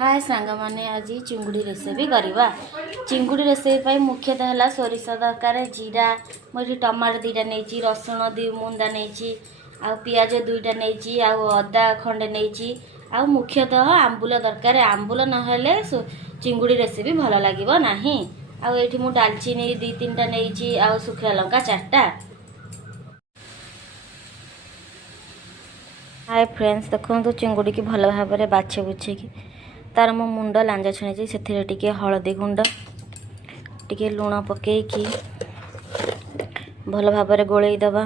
हाय सांग माने आज चिंगुड़ी रेसिपी करवा। चिंगुड़ी रेसिपी मुख्यतः है सोरिष दरकार, जीरा मुझे टमाटर दुईटा नहीं, रसुण 2 मुंदा नहीं, आ पियाज 2टा नहीं, अदा खंडे नहीं, आ मुख्यतः आंबुल दरकार। आंबुल ना चिंगुड़ी रेसिपी भल लगे ना। आठी मु डालचीनी 2-3टा नहीं, आ सुखला लंका 4टा। हाय फ्रेंड्स, देखो चिंगुड़ी की भल भाव में बाछे बुछे कि तार मो मुंड लांजा छाणी से हलदी गुंड टिके लुण पकईकि भल भाव में गोलई दबा।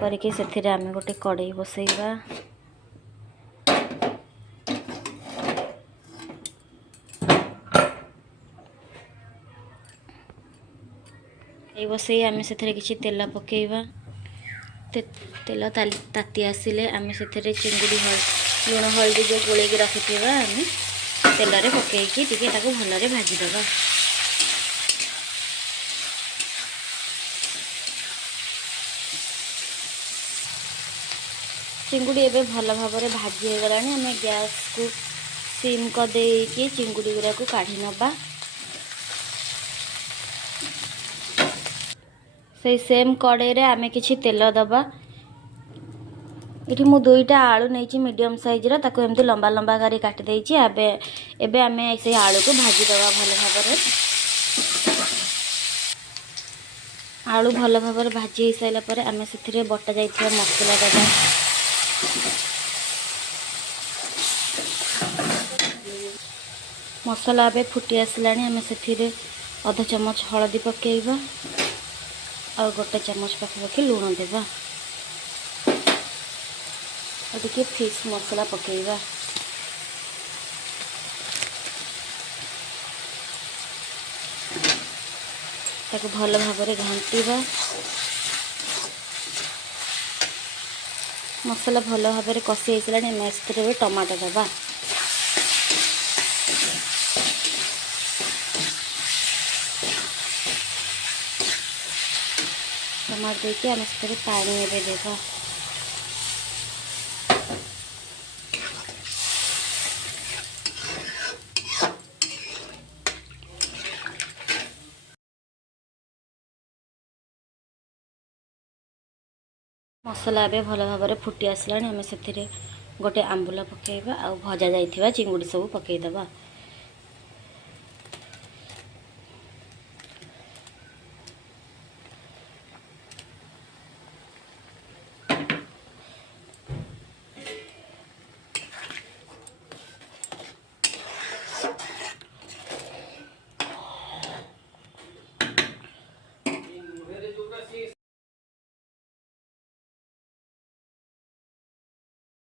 करके से आम गोटे कड़ई बसैबा। बसई आम से किसी तेल पकेबा। तेल ताती आसिले आम से चिंगुड़ी लुण हल्दी जो गोलैक रखी आम तेल रे पकईकि भल भाजीदबा। चिंगुड़ी एबे भल भाव में भाजी हो गला। आम गैस को सिम करदेकी चिंगुड़ी गुरा को काढ़ी नबा। से सेम कड़े रे आमे किछि तेल दबा। इठी मु 2टा आलू नहीं मीडियम साइज रा ताको एमती लंबा लंबा करी काटी देछि। एबे आमे से आलू को भाजी दबा भल भाव में। आलू भल भाव में भाजी हो साइला परे आमे सेथिरे बटा जाइथिबा मसला दबा। मसला एबे फुटी आसलानी आमे सेथिरे आधा चम्मच हळदी पकेइबा और 1 चम्मच पाखी लुण देवा। और देखिए फिश मसला पकेइबा। ताको भल भाव में घांटीबा। मसला भल भाव में कषि आसलानी मेस्त्रे टमाटो दबा। टमाटो देके आम से पानी एबे देवा। मसला एबे भल भाव में फुटी आसलानी आम से गोटे आंबुल पकेइबा आ भजा जाइथिबा चिंगुड़ी सब पकेइदबा।